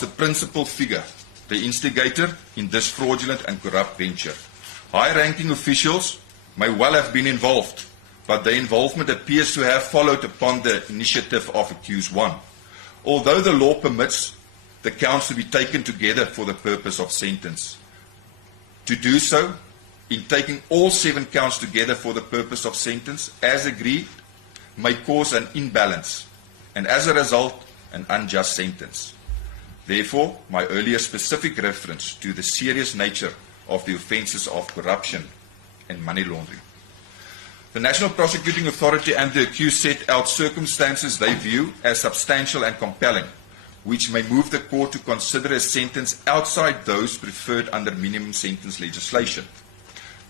the principal figure, the instigator in this fraudulent and corrupt venture. High-ranking officials may well have been involved, but their involvement appears to have followed upon the initiative of accused one. Although the law permits the counts to be taken together for the purpose of sentence, to do so, in taking all 7 counts together for the purpose of sentence, as agreed, may cause an imbalance, and as a result, an unjust sentence. Therefore, my earlier specific reference to the serious nature of the offences of corruption and money laundering. The National Prosecuting Authority and the accused set out circumstances they view as substantial and compelling, which may move the court to consider a sentence outside those preferred under minimum sentence legislation.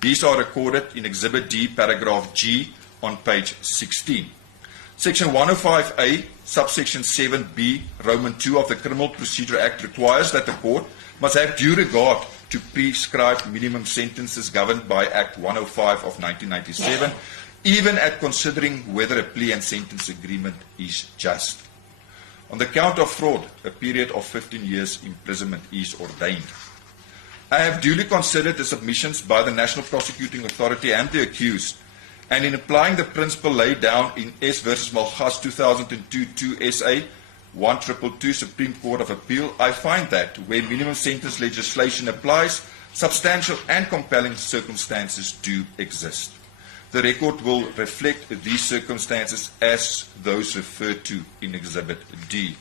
These are recorded in Exhibit D, paragraph G, on page 16. Section 105A, subsection 7B, Roman 2 of the Criminal Procedure Act requires that the court must have due regard to prescribed minimum sentences governed by Act 105 of 1997, even at considering whether a plea and sentence agreement is just. On the count of fraud, a period of 15 years imprisonment is ordained. I have duly considered the submissions by the National Prosecuting Authority and the accused, and in applying the principle laid down in S v. Malgas 2002-2 SA 1222 Supreme Court of Appeal, I find that where minimum sentence legislation applies, substantial and compelling circumstances do exist. The record will reflect these circumstances as those referred to in Exhibit D.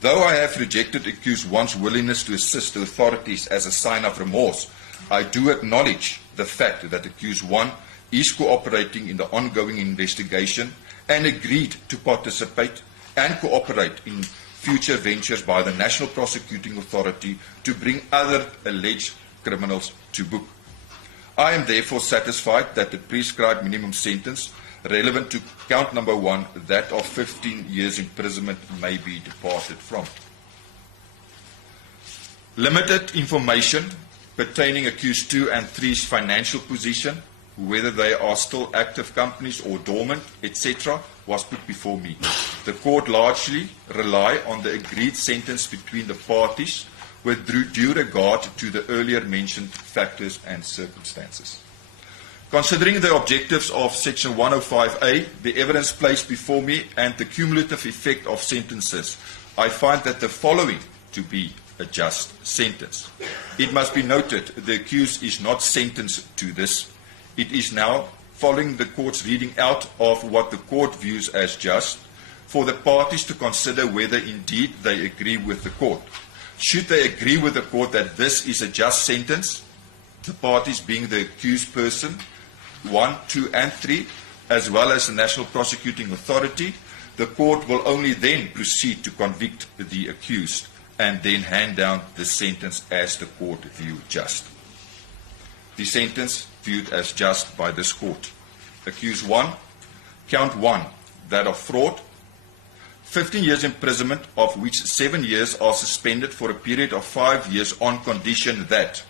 Though I have rejected accused one's willingness to assist the authorities as a sign of remorse, I do acknowledge the fact that accused one is cooperating in the ongoing investigation and agreed to participate and cooperate in future ventures by the National Prosecuting Authority to bring other alleged criminals to book. I am therefore satisfied that the prescribed minimum sentence relevant to count number 1, that of 15 years imprisonment, may be departed from. Limited information pertaining accused 2 and 3's financial position, whether they are still active companies or dormant, etc., was put before me. The court largely relied on the agreed sentence between the parties with due regard to the earlier mentioned factors and circumstances. Considering the objectives of Section 105A, the evidence placed before me, and the cumulative effect of sentences, I find that the following to be a just sentence. It must be noted the accused is not sentenced to this. It is now, following the court's reading out of what the court views as just, for the parties to consider whether indeed they agree with the court. Should they agree with the court that this is a just sentence, the parties being the accused person, 1, 2, and 3, as well as the National Prosecuting Authority, the court will only then proceed to convict the accused and then hand down the sentence as the court viewed just. The sentence viewed as just by this court. Accused 1, count 1, that of fraud, 15 years imprisonment, of which 7 years are suspended for a period of 5 years on condition that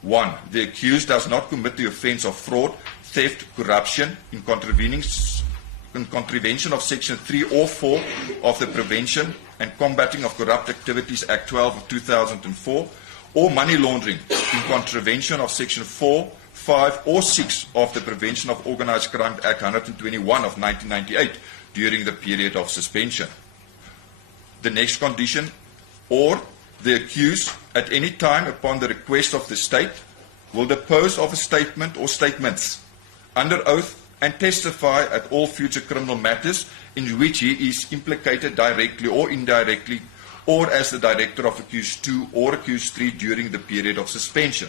1. The accused does not commit the offence of fraud, theft, corruption in contravention of Section 3 or 4 of the Prevention and Combating of Corrupt Activities Act 12 of 2004, or money laundering in contravention of Section 4, 5, or 6 of the Prevention of Organised Crime Act 121 of 1998 during the period of suspension. The next condition, or the accused at any time upon the request of the state will depose of a statement or statements under oath and testify at all future criminal matters in which he is implicated directly or indirectly, or as the director of accused 2 or accused 3 during the period of suspension.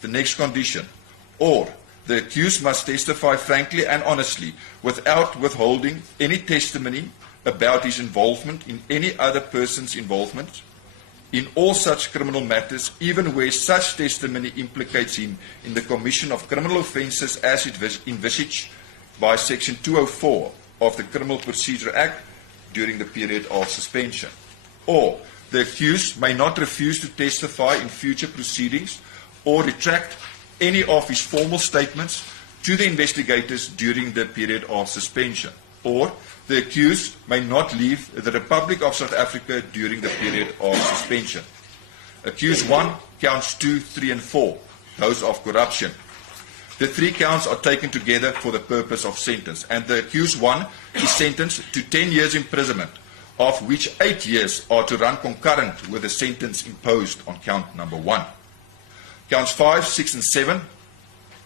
The next condition, or the accused must testify frankly and honestly without withholding any testimony about his involvement in any other person's involvement in all such criminal matters, even where such testimony implicates him in the commission of criminal offences as envisaged by Section 204 of the Criminal Procedure Act during the period of suspension. Or the accused may not refuse to testify in future proceedings or retract any of his formal statements to the investigators during the period of suspension. or the accused may not leave the Republic of South Africa during the period of suspension. Accused 1, counts 2, 3, and 4, those of corruption. The 3 counts are taken together for the purpose of sentence, and the accused 1 is sentenced to 10 years imprisonment, of which 8 years are to run concurrent with the sentence imposed on count number 1. Counts 5, 6, and 7,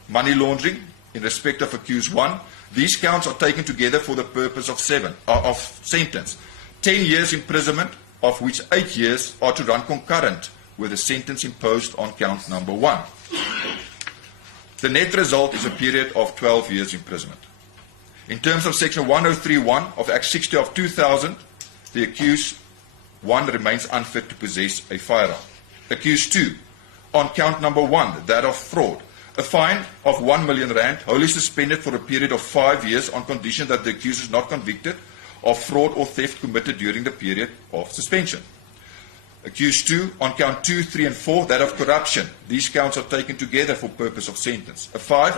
money laundering, in respect of accused 1. These counts are taken together for the purpose of sentence. 10 years imprisonment, of which 8 years are to run concurrent with the sentence imposed on count number 1. The net result is a period of 12 years imprisonment. In terms of section 1031 of Act 60 of 2000, the accused 1 remains unfit to possess a firearm. Accused 2, on count number 1, that of fraud, a fine of 1 million rand, wholly suspended for a period of 5 years on condition that the accused is not convicted of fraud or theft committed during the period of suspension. Accused 2, on count 2, 3, and 4, that of corruption. These counts are taken together for purpose of sentence. A fine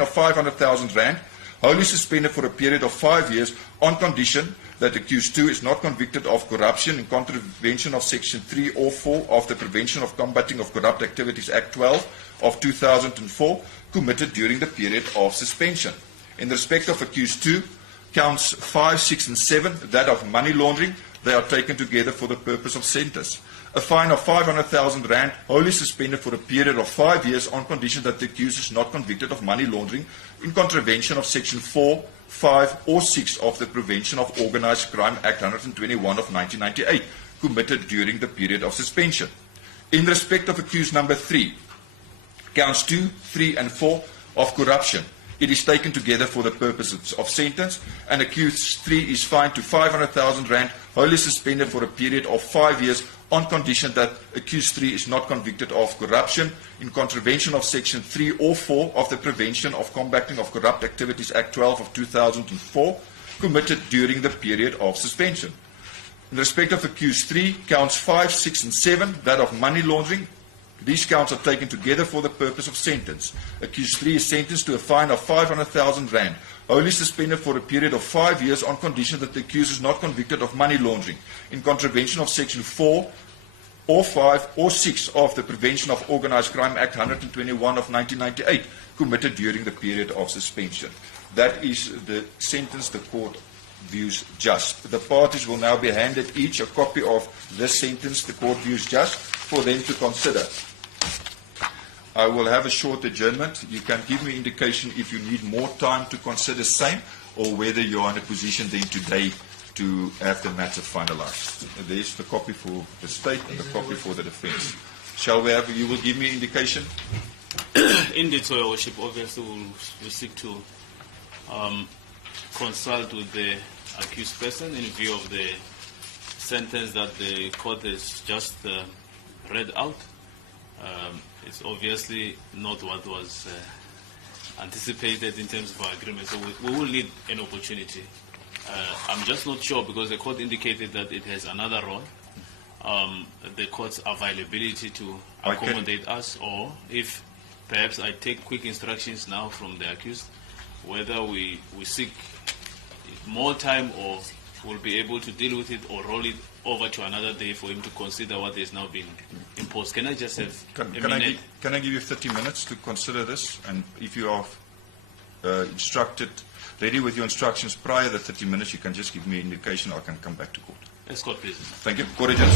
of 500,000 rand, wholly suspended for a period of 5 years on condition that accused 2 is not convicted of corruption in contravention of section 3 or 4 of the Prevention of Combating of Corrupt Activities Act 12 of 2004, committed during the period of suspension. In respect of accused 2, counts 5, 6, and 7, that of money laundering, they are taken together for the purpose of sentence. A fine of 500,000 rand, wholly suspended for a period of 5 years on condition that the accused is not convicted of money laundering in contravention of section 4, 5, or 6 of the Prevention of Organised Crime Act 121 of 1998, committed during the period of suspension. In respect of accused number 3, counts 2, 3, and 4 of corruption, it is taken together for the purposes of sentence, and accused 3 is fined to 500,000 rand, wholly suspended for a period of 5 years on condition that accused 3 is not convicted of corruption in contravention of section 3 or 4 of the Prevention of Combating of Corrupt Activities Act 12 of 2004, committed during the period of suspension. In respect of accused 3, counts 5, 6, and 7, that of money laundering, these counts are taken together for the purpose of sentence. Accused 3 is sentenced to a fine of 500,000 rand, wholly suspended for a period of 5 years on condition that the accused is not convicted of money laundering in contravention of section 4 or 5 or 6 of the Prevention of Organised Crime Act 121 of 1998, committed during the period of suspension. That is the sentence the court views just. The parties will now be handed each a copy of this sentence the court views just for them to consider. I will have a short adjournment. You can give me indication if you need more time to consider same, or whether you are in a position then today to have the matter finalized. There's the copy for the state and the copy for the defense. Shall we have, you will give me indication? Indeed, so Your Worship, obviously we'll seek to consult with the accused person in view of the sentence that the court has just read out. It's obviously not what was anticipated in terms of our agreement, so we will need an opportunity. I'm just not sure because the court indicated that it has another role, the court's availability to accommodate us, or if perhaps I take quick instructions now from the accused, whether we seek more time or will be able to deal with it or roll it over to another day for him to consider what has now been imposed. Can I just have Can I give you 30 minutes to consider this? And if you are instructed, ready with your instructions prior to the 30 minutes, you can just give me an indication, or I can come back to court. Escort, please. Thank you. Court adjourned.